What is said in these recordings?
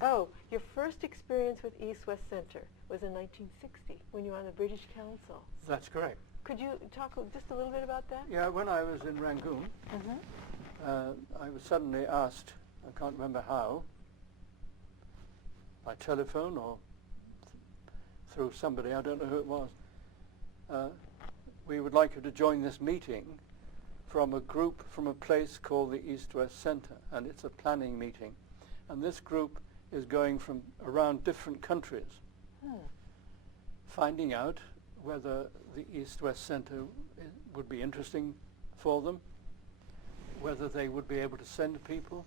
Oh, your first experience with East-West Center was in 1960 when you were on the British Council. That's correct. Could you talk just a little bit about that? Yeah, when I was in Rangoon, I was suddenly asked, I can't remember how, by telephone or through somebody, I don't know who it was, we would like you to join this meeting from a group from a place called the East-West Center, and it's a planning meeting. And this group is going from around different countries, finding out whether the East-West Center would be interesting for them, whether they would be able to send people,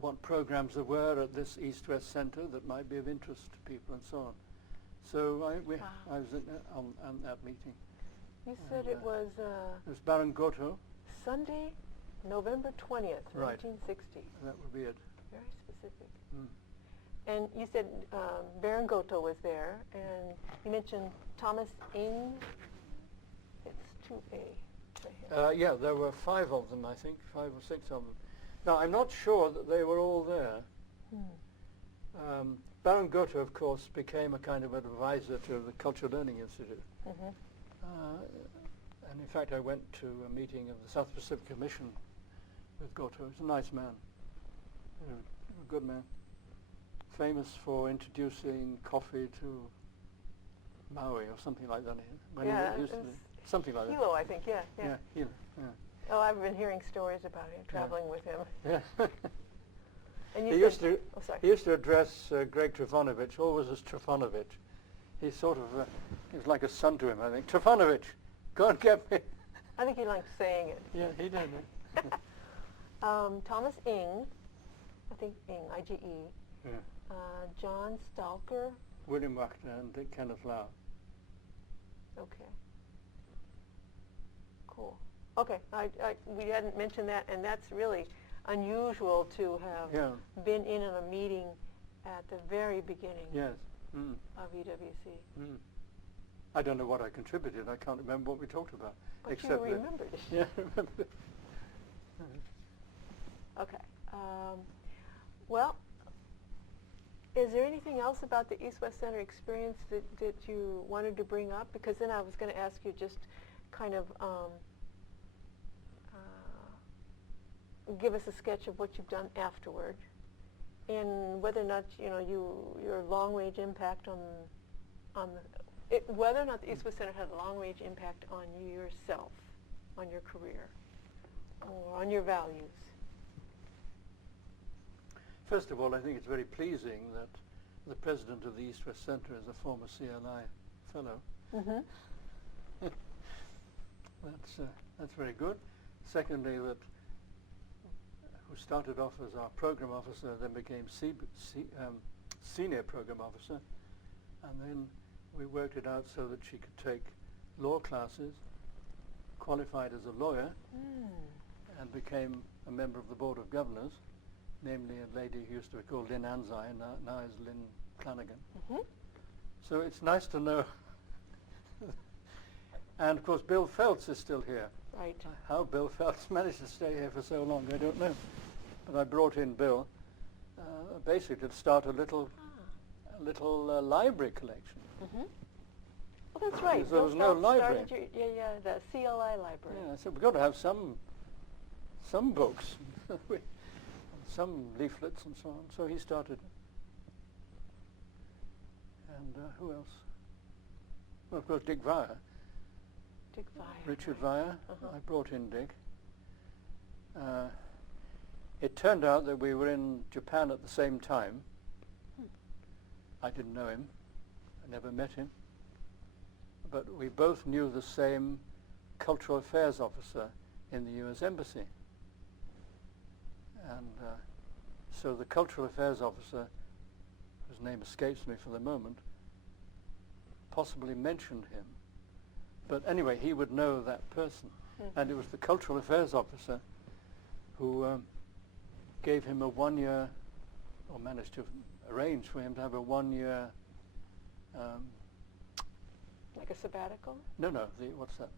what programs there were at this East-West Center that might be of interest to people and so on. So I was on that meeting. You said it was Baron Goto. Sunday, November 20th, Right. 1960. That would be it. Very specific. And you said Baron Goto was there, and you mentioned Thomas Ing. It's 2A. Yeah, there were 5 of them, I think, 5 or 6 of them. Now, I'm not sure that they were all there. Baron Goto, of course, became a kind of advisor to the Cultural Learning Institute. And in fact, I went to a meeting of the South Pacific Commission with Goto. He's a nice man, a good man. Famous for introducing coffee to Maui or something like that. When he used to be. Something like that. Hilo, I think, yeah. Yeah, Hilo, yeah. Oh, I've been hearing stories about him, traveling with him. Yeah. And He used to address Greg Trifonovich always as Trifonovich. He sort of, he was like a son to him, I think. Trifonovich, go and get me. I think he liked saying it. Yeah, he did. Thomas Ing, I think Ing, I-G-E. Yeah. John Stalker. William Wachter and Dick Kenneth Lau. Okay. Cool. Okay, we hadn't mentioned that, and that's really unusual to have been in on a meeting at the very beginning of EWC. I don't know what I contributed. I can't remember what we talked about. But except you remembered it. Yeah, I remembered it. Okay. Well, is there anything else about the East-West Center experience that you wanted to bring up? Because then I was going to ask you just kind of give us a sketch of what you've done afterward, and whether or not your long-range impact on whether or not the East-West Center had a long-range impact on you yourself, on your career, or on your values. First of all, I think it's very pleasing that the president of the East-West Center is a former CLI fellow. That's very good. Secondly, that who started off as our program officer, then became senior program officer, and then we worked it out so that she could take law classes, qualified as a lawyer, and became a member of the Board of Governors, namely a lady who used to be called Lynn Anzai, and now is Lynn Flanagan. So it's nice to know. And of course Bill Feltz is still here. Right. How Bill Feltz managed to stay here for so long, I don't know. But I brought in Bill basically to start a little library collection. Well, that's right. Because there was no library. The CLI library. Yeah, so we've got to have some books, some leaflets and so on. So he started. And who else? Well, of course, Dick Weyer. Dick Weyer. Richard Weyer. I brought in Dick. It turned out that we were in Japan at the same time. I didn't know him. I never met him. But we both knew the same cultural affairs officer in the U.S. Embassy. And so the cultural affairs officer, whose name escapes me for the moment, possibly mentioned him. But anyway, he would know that person. And it was the cultural affairs officer who gave him a 1-year, or managed to arrange for him to have a 1-year... like a sabbatical? No, what's that?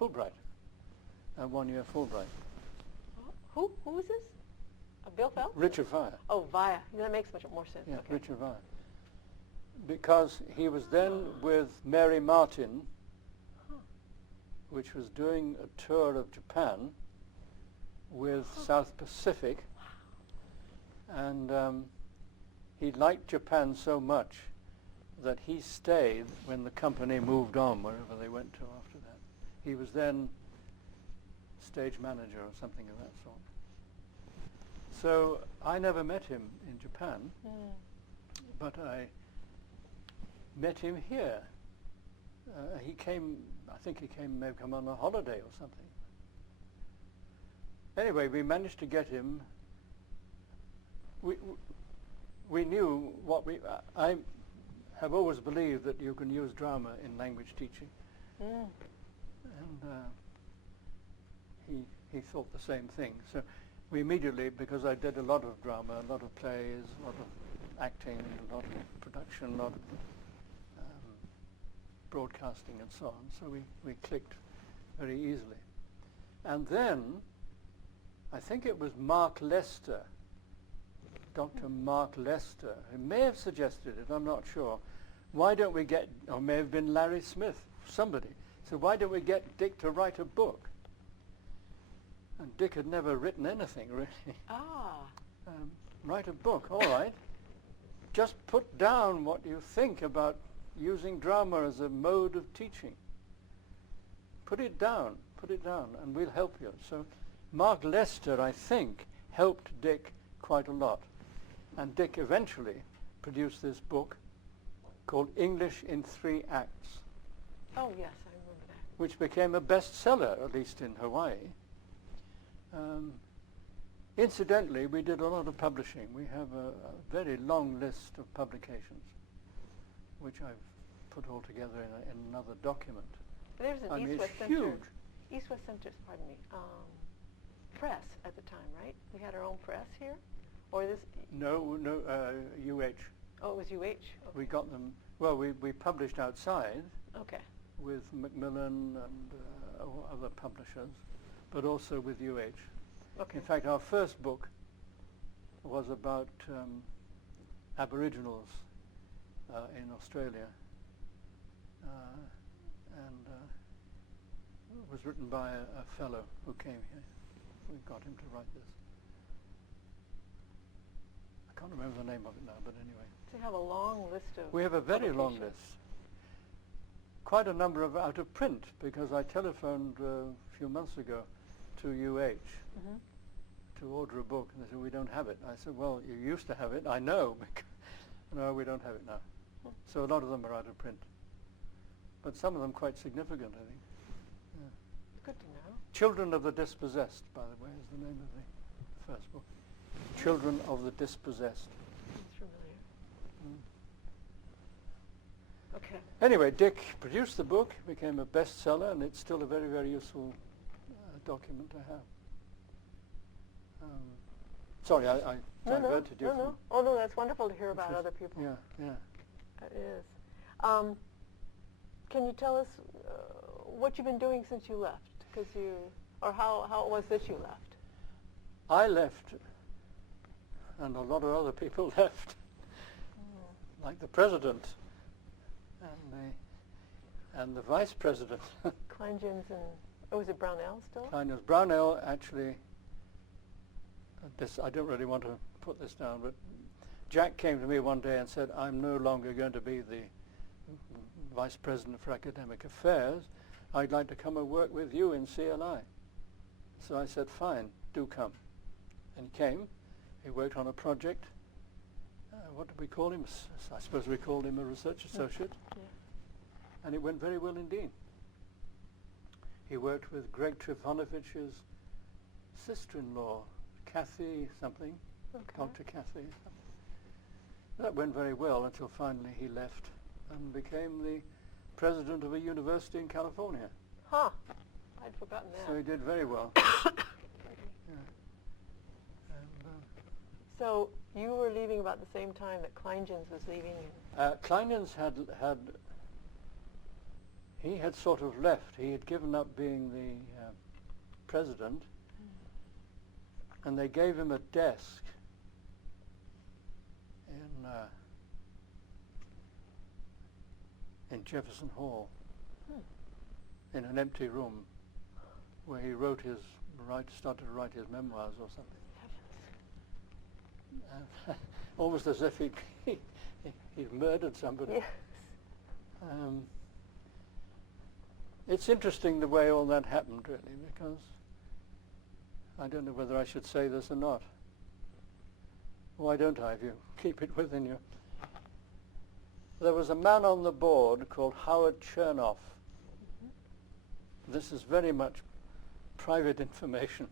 Fulbright. a one-year Fulbright. Who was this? Bill Phelps? Richard Vire. Oh, Via. That makes much more sense. Yeah, Okay. Richard Vire. Because he was then with Mary Martin, which was doing a tour of Japan with South Pacific, and he liked Japan so much that he stayed when the company moved on, wherever they went to after that. He was then stage manager or something of that sort. So I never met him in Japan, but I met him here. He came, I think he may have come on a holiday or something. Anyway, we managed to get him. We knew what I have always believed that you can use drama in language teaching. And he thought the same thing. So we immediately, because I did a lot of drama, a lot of plays, a lot of acting, a lot of production, a lot of broadcasting and so on. So we clicked very easily. And then, I think it was Mark Lester, Dr. Mark Lester, who may have suggested it, I'm not sure. Why don't we get, or may have been Larry Smith, somebody. So why don't we get Dick to write a book? And Dick had never written anything, really. Write a book, all right. Just put down what you think about using drama as a mode of teaching. Put it down, and we'll help you. So Mark Lester, I think, helped Dick quite a lot. And Dick eventually produced this book called English in 3 Acts. Oh, yes, I remember that. Which became a bestseller, at least in Hawaii. Incidentally, we did a lot of publishing. We have a very long list of publications, which I've put all together in another document. There's an East-West Center. Huge. East-West Center's, pardon me, press at the time, right? We had our own press here? Or this? No, UH. Oh, it was UH? Okay. We got them, well, we published outside Okay. with Macmillan and other publishers, but also with UH. Okay. In fact, our first book was about Aboriginals in Australia, and it was written by a fellow who came here. We got him to write this. I can't remember the name of it now, but anyway. So you have a long list of We have a very long publications. list. Quite a number of out of print, because I telephoned a few months ago to UH to order a book, and they said, we don't have it. I said, well, you used to have it, I know. No, we don't have it now. So a lot of them are out of print. But some of them quite significant, I think. Yeah. Good to know. Children of the Dispossessed, by the way, is the name of the first book. Children of the Dispossessed. That's familiar. Okay. Anyway, Dick produced the book, became a bestseller, and it's still a very, very useful document to have. Sorry, I diverted you. No. Oh, no, that's wonderful to hear about other people. Yeah. It is. Can you tell us what you've been doing since you left? Or how it was that you left? I left, and a lot of other people left, like the president and the vice president. Kleingens and, was it Brownell still? Kleingens. Brownell actually, I don't really want to put this down, but Jack came to me one day and said, I'm no longer going to be the vice president for academic affairs. I'd like to come and work with you in CLI. So I said, fine, do come. And he came. He worked on a project. What did we call him? I suppose we called him a research associate. Yeah. And it went very well indeed. He worked with Greg Trifonovich's sister-in-law, Kathy something, Okay. Dr. Kathy. That went very well until finally he left and became the president of a university in California. Huh. I'd forgotten that. So he did very well. Pardon me. Yeah. And, So you were leaving about the same time that Kleingens was leaving? Kleingens he had sort of left. He had given up being the president, and they gave him a desk in Jefferson Hall, in an empty room, where he started to write his memoirs or something. Almost as if he'd murdered somebody. Yes. It's interesting the way all that happened, really, because I don't know whether I should say this or not. Why don't I, if you keep it within you? There was a man on the board called Howard Chernoff. This is very much private information.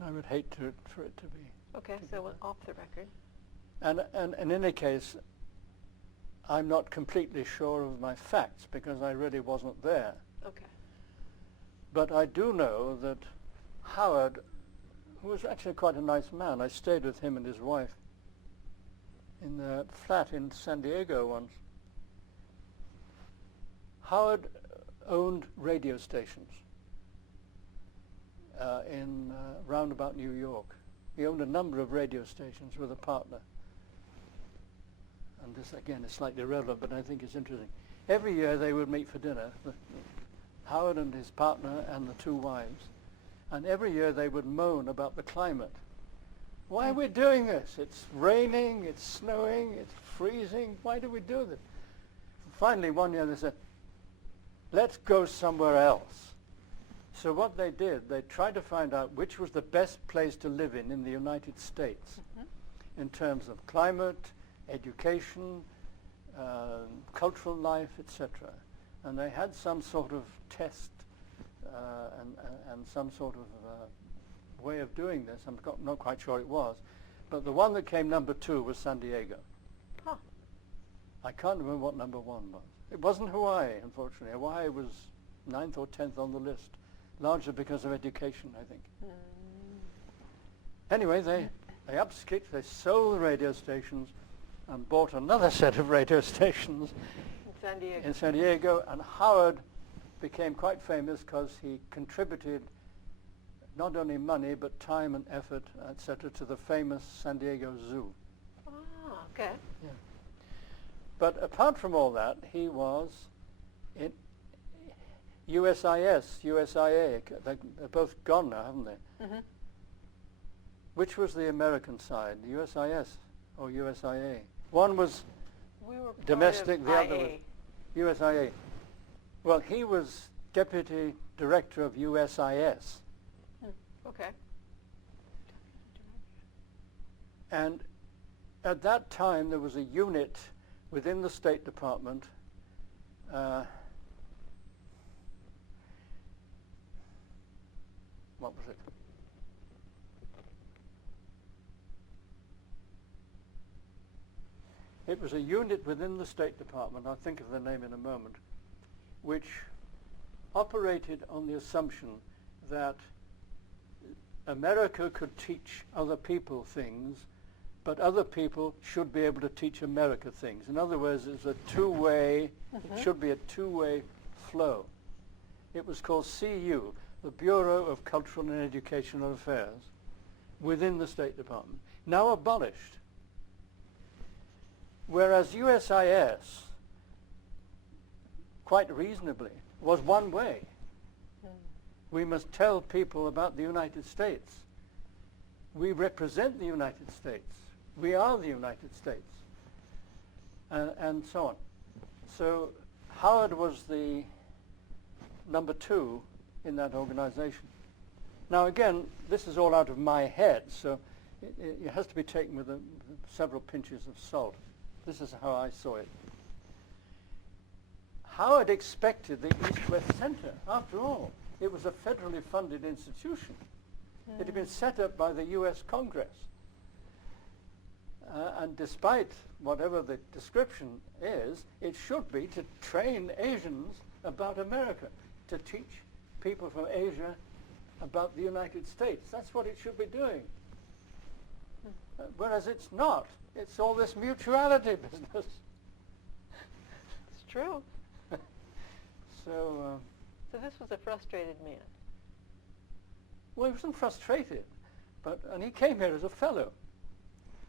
I would hate for it to be. Okay, so off the record. And in any case, I'm not completely sure of my facts because I really wasn't there. Okay. But I do know that Howard, who was actually quite a nice man, I stayed with him and his wife in the flat in San Diego once. Howard owned radio stations in roundabout New York. He owned a number of radio stations with a partner. And this, again, is slightly irrelevant, but I think it's interesting. Every year they would meet for dinner, Howard and his partner and the two wives. And every year they would moan about the climate. Why are we doing this? It's raining, it's snowing, it's freezing. Why do we do this? Finally, one year they said, let's go somewhere else. So what they did, they tried to find out which was the best place to live in the United States in terms of climate, education, cultural life, etc. And they had some sort of test and some sort of way of doing this. I'm not quite sure it was. But the one that came number 2 was San Diego. Huh. I can't remember what number 1 was. It wasn't Hawaii, unfortunately. Hawaii was 9th or 10th on the list, largely because of education, I think. Anyway, they upskicked, they sold the radio stations and bought another set of radio stations in San Diego, and Howard became quite famous because he contributed not only money but time and effort, etc., to the famous San Diego Zoo. Ah, okay. Yeah. But apart from all that, he was in USIS, USIA. They're both gone now, haven't they? Mm-hmm. Which was the American side, the USIS or USIA? One was domestic, the other was USIA. Well, he was deputy director of USIS. Okay. And at that time, there was a unit within the State Department what was it? It was a unit within the State Department, I'll think of the name in a moment, which operated on the assumption that America could teach other people things, but other people should be able to teach America things. In other words, it's a two-way, it should be a two-way flow. It was called CU, the Bureau of Cultural and Educational Affairs, within the State Department, now abolished. Whereas USIS, quite reasonably, was one way. We must tell people about the United States. We represent the United States. We are the United States. And so on. So Howard was the number 2 in that organization. Now again, this is all out of my head, so it has to be taken with several pinches of salt. This is how I saw it. Howard expected the East-West Center. After all, it was a federally funded institution. It had been set up by the U.S. Congress. And despite whatever the description is, it should be to train Asians about America, to teach people from Asia about the United States. That's what it should be doing. Whereas it's not. It's all this mutuality business. It's true. So this was a frustrated man. Well, he wasn't frustrated, and he came here as a fellow.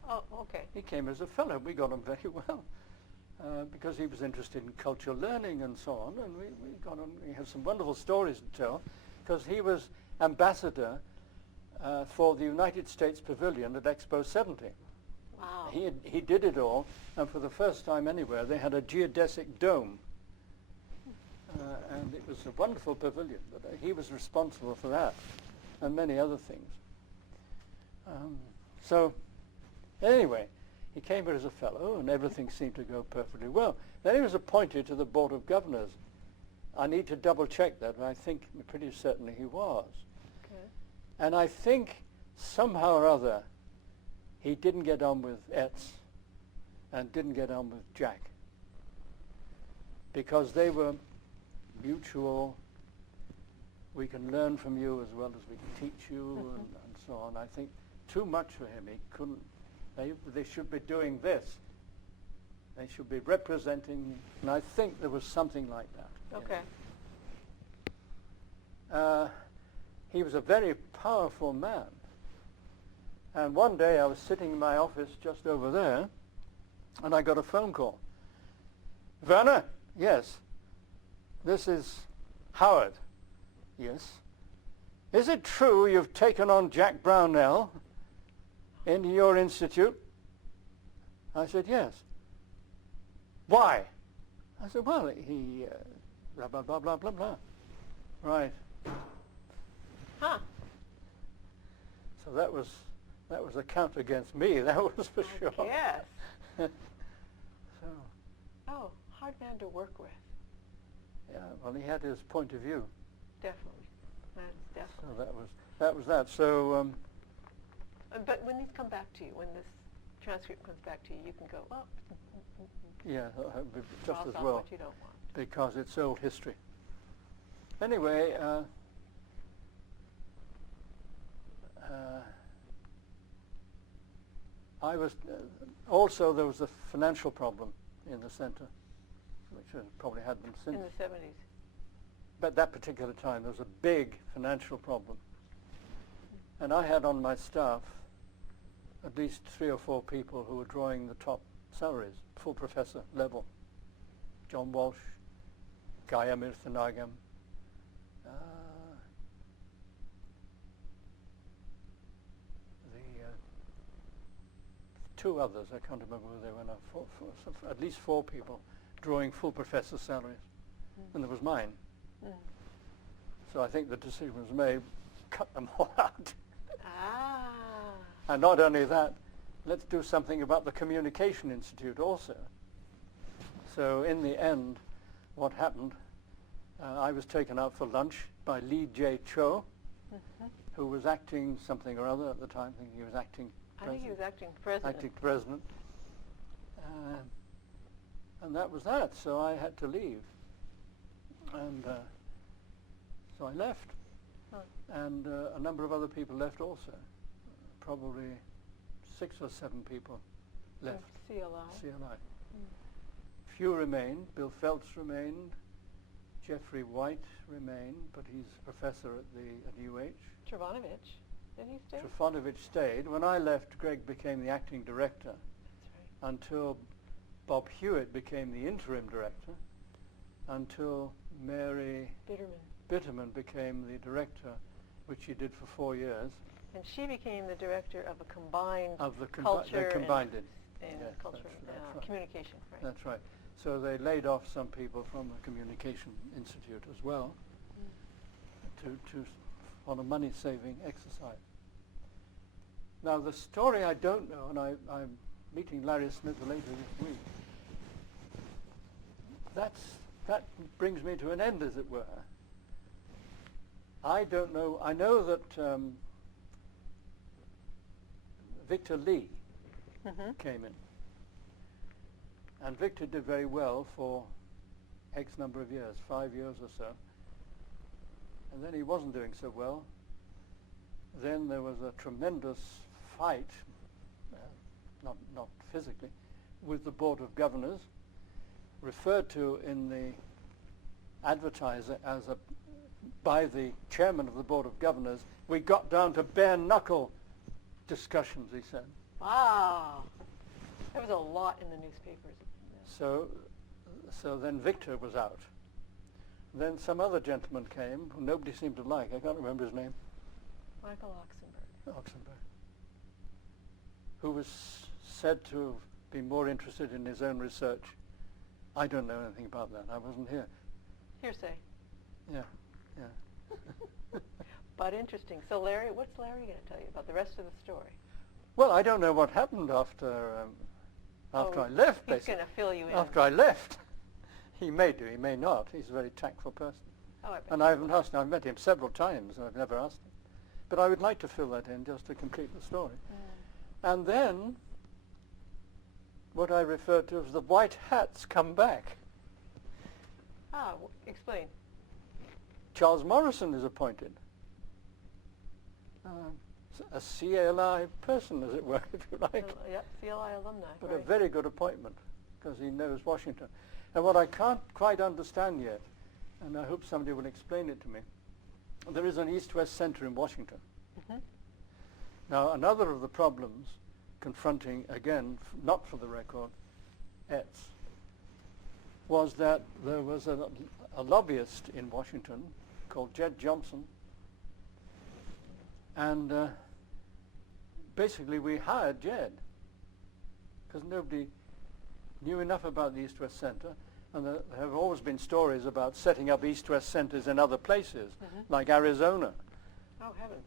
Oh, okay. He came as a fellow. We got on very well because he was interested in cultural learning and so on, and we got on. We have some wonderful stories to tell because he was ambassador for the United States Pavilion at Expo 70. Wow. He did it all, and for the first time anywhere, they had a geodesic dome. And it was a wonderful pavilion, but he was responsible for that and many other things. So anyway, he came here as a fellow and everything seemed to go perfectly well. Then he was appointed to the Board of Governors. I need to double check that, but I think pretty certainly he was. Okay. And I think somehow or other he didn't get on with Etz and didn't get on with Jack because they were mutual. We can learn from you as well as we can teach you and so on. I think too much for him. He couldn't. They should be doing this. They should be representing, and I think there was something like that. Okay. He was a very powerful man. And one day I was sitting in my office just over there, and I got a phone call. Verner? Yes. This is Howard. Yes. Is it true you've taken on Jack Brownell into your institute? I said, yes. Why? I said, well, he blah, blah, blah, blah, blah, blah. Right. Huh. So that was a count against me, that was for sure. Yes. So, Oh, hard man to work with. yeah, well, he had his point of view. Definitely. That's So definitely. that was that. So But when these come back to you, when this transcript comes back to you, you can go, well, yeah, just cross as off well, what you don't want. because it's old history. Anyway, I was also there was a financial problem in the centre, which probably had been since. In the 70s. But that particular time, there was a big financial problem. And I had on my staff at least 3 or 4 people who were drawing the top salaries, full professor level. John Walsh, Guy Amirthanagam, 2 others, I can't remember who they were now, at least 4 people drawing full professor salaries. And there was mine. So I think the decision was made, cut them all out. Ah. And not only that, let's do something about the Communication Institute also. So in the end, what happened, I was taken out for lunch by Lee J. Cho, who was acting something or other at the time. I think he was acting I think he was acting president. Acting president. And that was that, so I had to leave. And so I left. Huh. And a number of other people left also. Probably 6 or 7 people left. CLI. CLI. Few remained. Bill Feltz remained. Jeffrey White remained, but he's a professor at UH. Travanovich. Did he stay? Trifonovich stayed. When I left, Greg became the acting director. That's right. Until Bob Hewitt became the interim director, until Mary Bitterman became the director, which she did for 4 years. And she became the director of a combined They combined it. and Yes, culture that's and right. communication. Right. That's right. So they laid off some people from the Communication Institute as well to on a money-saving exercise. Now the story I don't know, and I'm meeting Larry Smith later this week, that brings me to an end, as it were. I don't know. I know that Victor Lee came in. And Victor did very well for X number of years, 5 years or so. And then he wasn't doing so well. Then there was a tremendous fight, not physically, with the Board of Governors, referred to in the advertiser as by the chairman of the Board of Governors, we got down to bare-knuckle discussions, he said. Wow. There was a lot in the newspapers. So then Victor was out. Then some other gentleman came who nobody seemed to like. I can't remember his name. Michael Oxenberg. Who was said to be more interested in his own research. I don't know anything about that. I wasn't here. Hearsay. Yeah. But interesting. So Larry, what's Larry going to tell you about the rest of the story? Well, I don't know what happened after I left. He's going to fill you in. After I left. He may do, he may not. He's a very tactful person. Oh, I bet. And I haven't asked him. I've met him several times and I've never asked him. But I would like to fill that in just to complete the story. And then what I referred to as the white hats come back. Explain. Charles Morrison is appointed. A CLI person, as it were, if you like. Yep, CLI alumni. But right. a very good appointment because he knows Washington. And what I can't quite understand yet, and I hope somebody will explain it to me, there is an East-West Center in Washington. Now, another of the problems confronting, again, not for the record, ETS, was that there was a lobbyist in Washington called Jed Johnson, and basically we hired Jed because nobody knew enough about the East-West Center, and there have always been stories about setting up East-West centers in other places, like Arizona. Oh, heavens.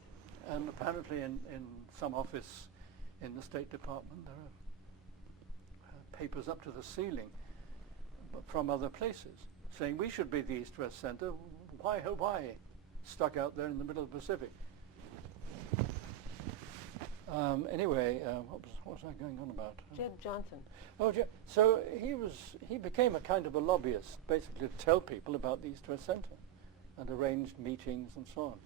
And apparently in some office in the State Department there are papers up to the ceiling from other places saying we should be the East-West Center. Why Hawaii? Stuck out there in the middle of the Pacific. Anyway, what was I going on about? Jed Johnson. So he became a kind of a lobbyist, basically to tell people about the East-West Center and arranged meetings and so on.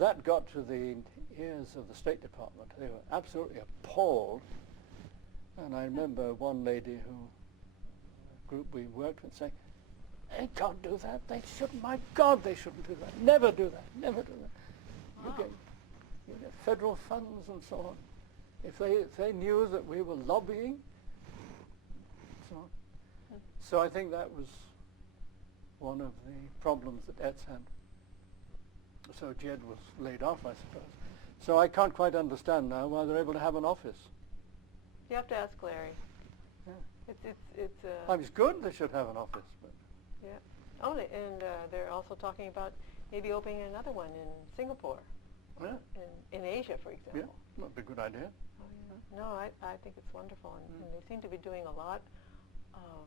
That got to the ears of the State Department. They were absolutely appalled. And I remember one lady a group we worked with saying, they can't do that. They shouldn't. My God, they shouldn't do that. Never do that. Never do that. Wow. You get federal funds and so on. If they knew that we were lobbying, so on. So I think that was one of the problems that ETS had. So Jed was laid off, I suppose. So I can't quite understand now why they're able to have an office. You have to ask Larry. Yeah. It's It's good they should have an office. But yeah. Oh, and they're also talking about maybe opening another one in Singapore. yeah, In Asia, for example. yeah, that'd be a good idea. Oh, yeah. No, I think it's wonderful, and they seem to be doing a lot of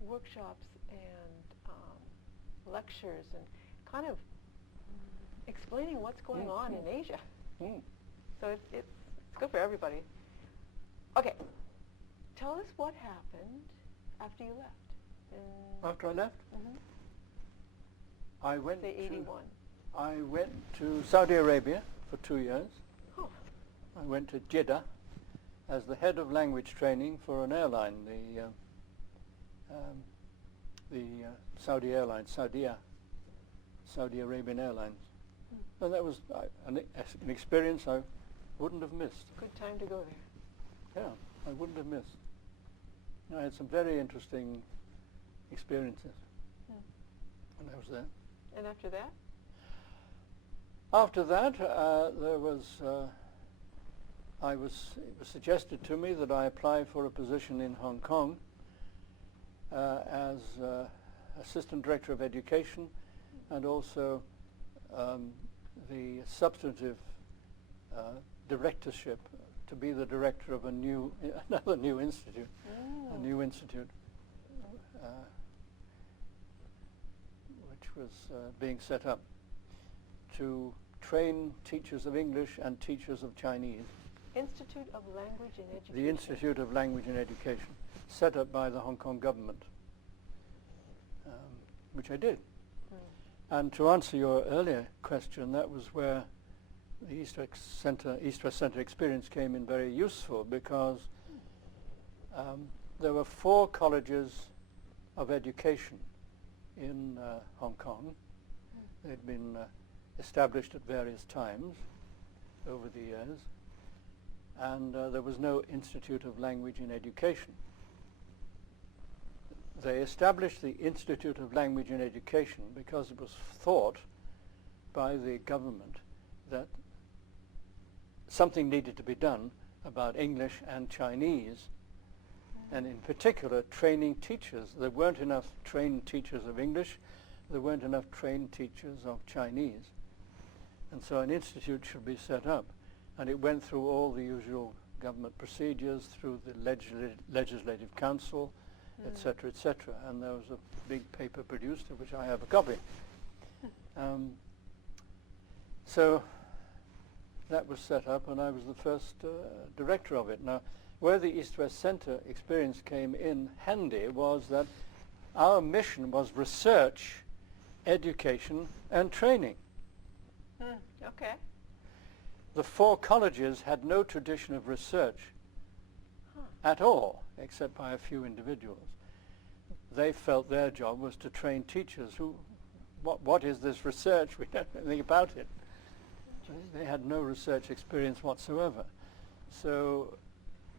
workshops and lectures and kind of explaining what's going on in Asia. So it's good for everybody. Okay, tell us what happened after you left. After I left, I went Say to 81. I went to Saudi Arabia for 2 years. Oh. I went to Jeddah as the head of language training for an airline, the Saudi Airlines, Saudi Arabian Airlines. And that was an experience I wouldn't have missed. Good time to go there. Yeah, I wouldn't have missed. I had some very interesting experiences when I was there. And after that? After that, it was suggested to me that I apply for a position in Hong Kong as Assistant Director of Education and also the substantive directorship to be the director of another new institute, a new institute which was being set up to train teachers of English and teachers of Chinese. Institute of Language and Education. The Institute of Language and Education, set up by the Hong Kong government, which I did. And to answer your earlier question, that was where the East-West Center experience came in very useful because there were 4 colleges of education in Hong Kong, They'd been established at various times over the years, and there was no Institute of Language and Education. They established the Institute of Language and Education because it was thought by the government that something needed to be done about English and Chinese, and in particular training teachers. There weren't enough trained teachers of English, there weren't enough trained teachers of Chinese. And so an institute should be set up, and it went through all the usual government procedures, through the legislative council, etc., etc., and there was a big paper produced of which I have a copy. So that was set up, and I was the first director of it. Now, where the East-West Centre experience came in handy was that our mission was research, education, and training. Okay. The 4 colleges had no tradition of research at all, except by a few individuals. They felt their job was to train teachers who, what is this research? We don't know anything about it. They had no research experience whatsoever. So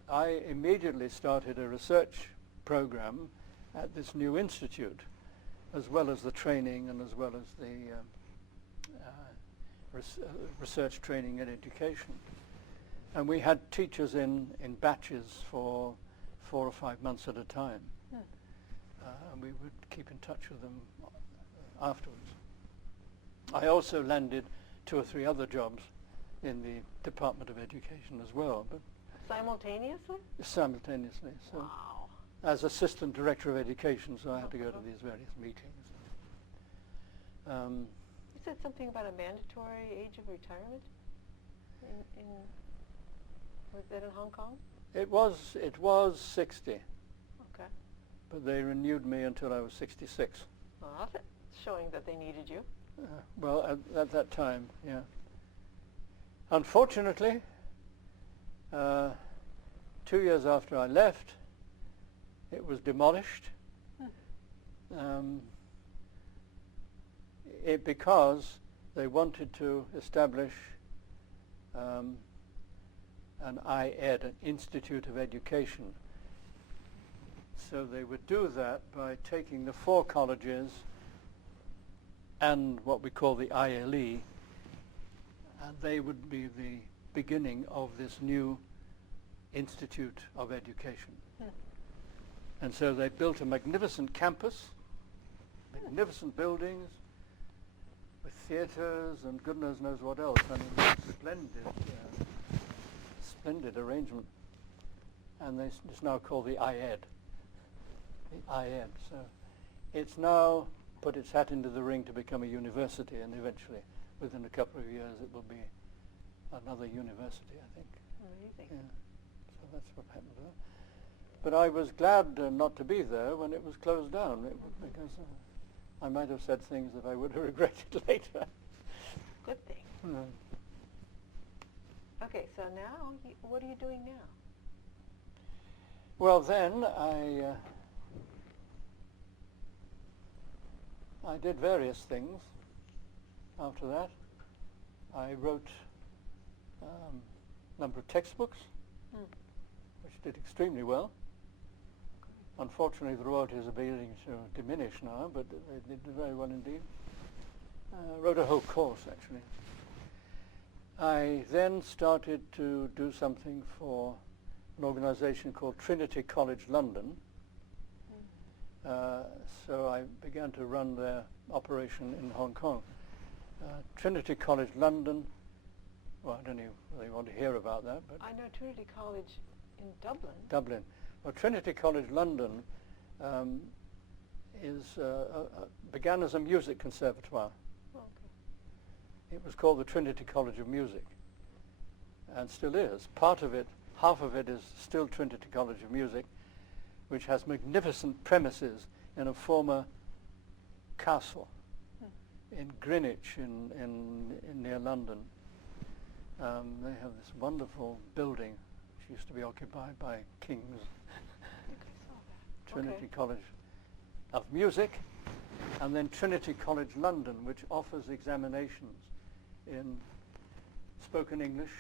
I immediately started a research program at this new institute, as well as the training and as well as the research training and education. And we had teachers in batches for 4 or 5 months at a time. And we would keep in touch with them afterwards. I also landed 2 or 3 other jobs in the Department of Education as well. But simultaneously? Simultaneously. So Wow. as Assistant Director of Education, so I had to go to these various meetings. You said something about a mandatory age of retirement? Was that in Hong Kong? It was 60, Okay. but they renewed me until I was 66. Well, that's showing that they needed you. Well, at that time, yeah. Unfortunately, 2 years after I left, it was demolished. Because they wanted to establish an IED, an Institute of Education. So they would do that by taking the 4 colleges and what we call the ILE, and they would be the beginning of this new Institute of Education. And so they built a magnificent campus, magnificent buildings, with theatres and goodness knows what else. I mean, splendid arrangement. And it's now called the IED. The IED. So it's now put its hat into the ring to become a university, and eventually, within a couple of years, it will be another university, I think. Amazing. Yeah. So that's what happened there. But I was glad not to be there when it was closed down, because I might have said things that I would have regretted later. Good thing. Okay, so now, what are you doing now? Well, then I did various things after that. I wrote a number of textbooks, which did extremely well. Unfortunately, the royalties are beginning to diminish now, but they did very well indeed. Wrote a whole course, actually. I then started to do something for an organisation called Trinity College London. So I began to run their operation in Hong Kong. Trinity College London, well, I don't know whether you want to hear about that, but I know Trinity College in Dublin. Dublin. Well, Trinity College London began as a music conservatoire. Okay. It was called the Trinity College of Music, and still is. Part of it, half of it, is still Trinity College of Music, which has magnificent premises in a former castle in Greenwich, in near London. They have this wonderful building which used to be occupied by kings. Trinity College of Music, And then Trinity College London, which offers examinations in spoken English,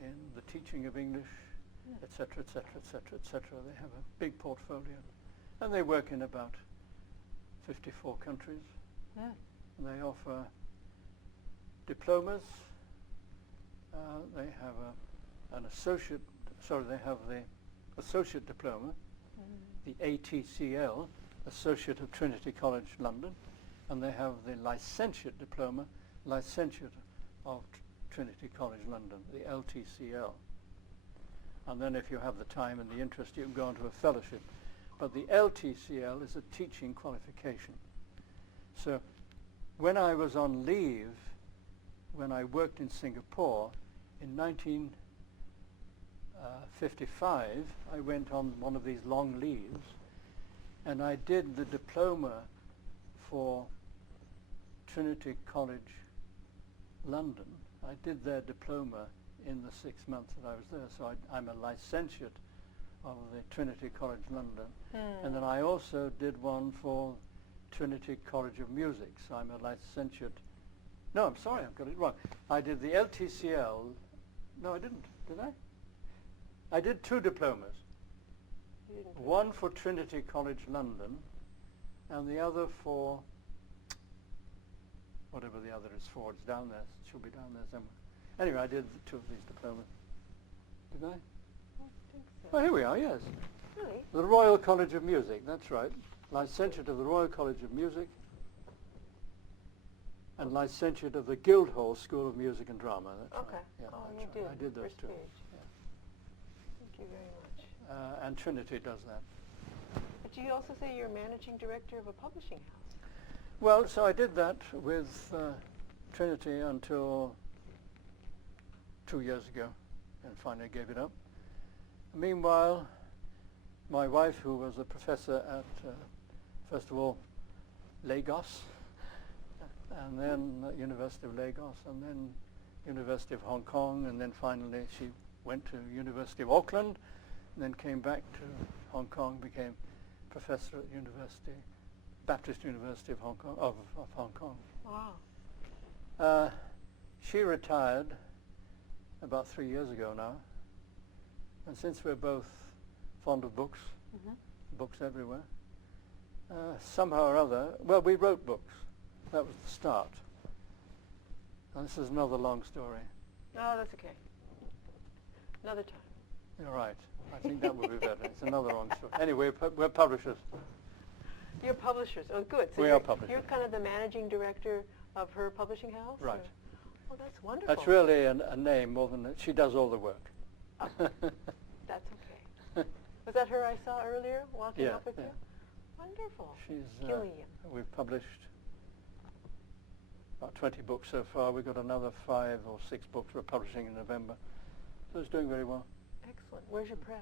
in the teaching of English, etc., etc., etc., etc. They have a big portfolio. And they work in about 54 countries. Yeah. And they offer diplomas. They have an associate, they have the associate diploma, the ATCL, Associate of Trinity College London, and they have the licentiate diploma, Licentiate of Trinity College London, the LTCL. And then if you have the time and the interest, you can go on to a fellowship. But the LTCL is a teaching qualification. So when I was on leave, when I worked in Singapore, in 1955, I went on one of these long leaves, and I did the diploma for Trinity College London. I did their diploma in the 6 months that I was there, so I'm a licentiate of the Trinity College London. And then I also did one for Trinity College of Music, so I'm a licentiate. No, I'm sorry, I've got it wrong. I did the LTCL. No, I didn't, did I? I did 2 diplomas. One for Trinity College London, and the other for whatever the other is for. It's down there. It should be down there somewhere. Anyway, I did 2 of these diplomas. Did I? I don't think so. Oh, here we are, yes. Really? The Royal College of Music, that's right. Licentiate of the Royal College of Music and Licentiate of the Guildhall School of Music and Drama. That's Okay. right. Yeah, Oh, that's you right. did. I did those First 2. page. Yeah. Thank you very much. And Trinity does that. But you also say you're managing director of a publishing house. Well, so I did that with Trinity until 2 years ago, and finally gave it up. Meanwhile, my wife, who was a professor at, first of all, Lagos, and then University of Lagos, and then University of Hong Kong, and then finally she went to University of Auckland, and then came back to Hong Kong, became professor at Baptist University of Hong Kong. Of Hong Kong. Wow. She retired about 3 years ago now, and since we're both fond of books, books everywhere, somehow or other, well, we wrote books. That was the start. And this is another long story. Oh, that's okay. Another time. You're right. I think that would be better. It's another long story. Anyway, we're publishers. You're publishers. Oh, good. So We are publishers. You're kind of the managing director of her publishing house? Right. Oh, that's wonderful. That's really a name more than she does all the work. Oh, that's okay. Was that her I saw earlier walking Yeah, up with yeah. you? Wonderful. She's Gillian. we've published about 20 books so far. We've got another 5 or 6 books we're publishing in November. So it's doing very well. Excellent. Where's your press?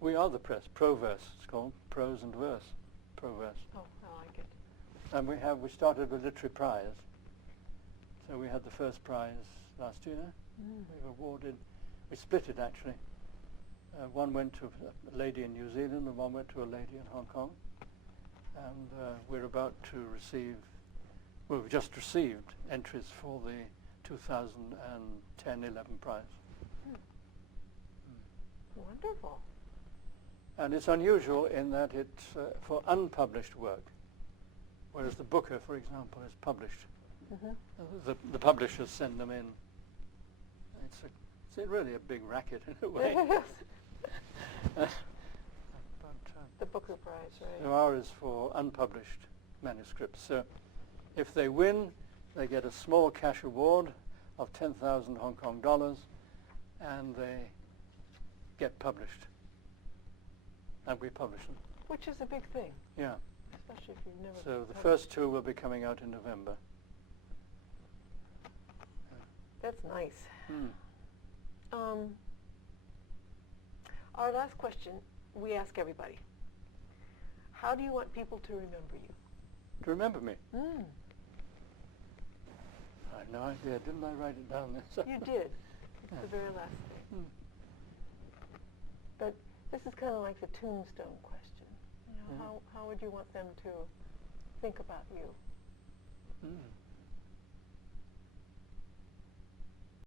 We are the press. Proverse, it's called. Prose and Verse. Proverse. Oh, I like it. And we started with Literary Prize. So we had the first prize last year. We were awarded, we split it actually. One went to a lady in New Zealand and one went to a lady in Hong Kong. And we're about to receive, well, we've just received entries for the 2010-11 prize. Wonderful. And it's unusual in that it's for unpublished work, whereas the Booker, for example, is published. The publishers send them in. It's really a big racket in a way. But, The Booker Prize, right? so ours is for unpublished manuscripts. So if they win, they get a small cash award of 10,000 Hong Kong dollars, and they get published. And we publish them. Which is a big thing, Yeah. especially if you've never... So the published. first 2 will be coming out in November. That's nice. Hmm. Our last question, we ask everybody. How do you want people to remember you? Do you remember me? I have no idea. Didn't I write it down there? You did. It's the very last thing. But this is kind of like the tombstone question. You know, Yeah. How would you want them to think about you? Mm.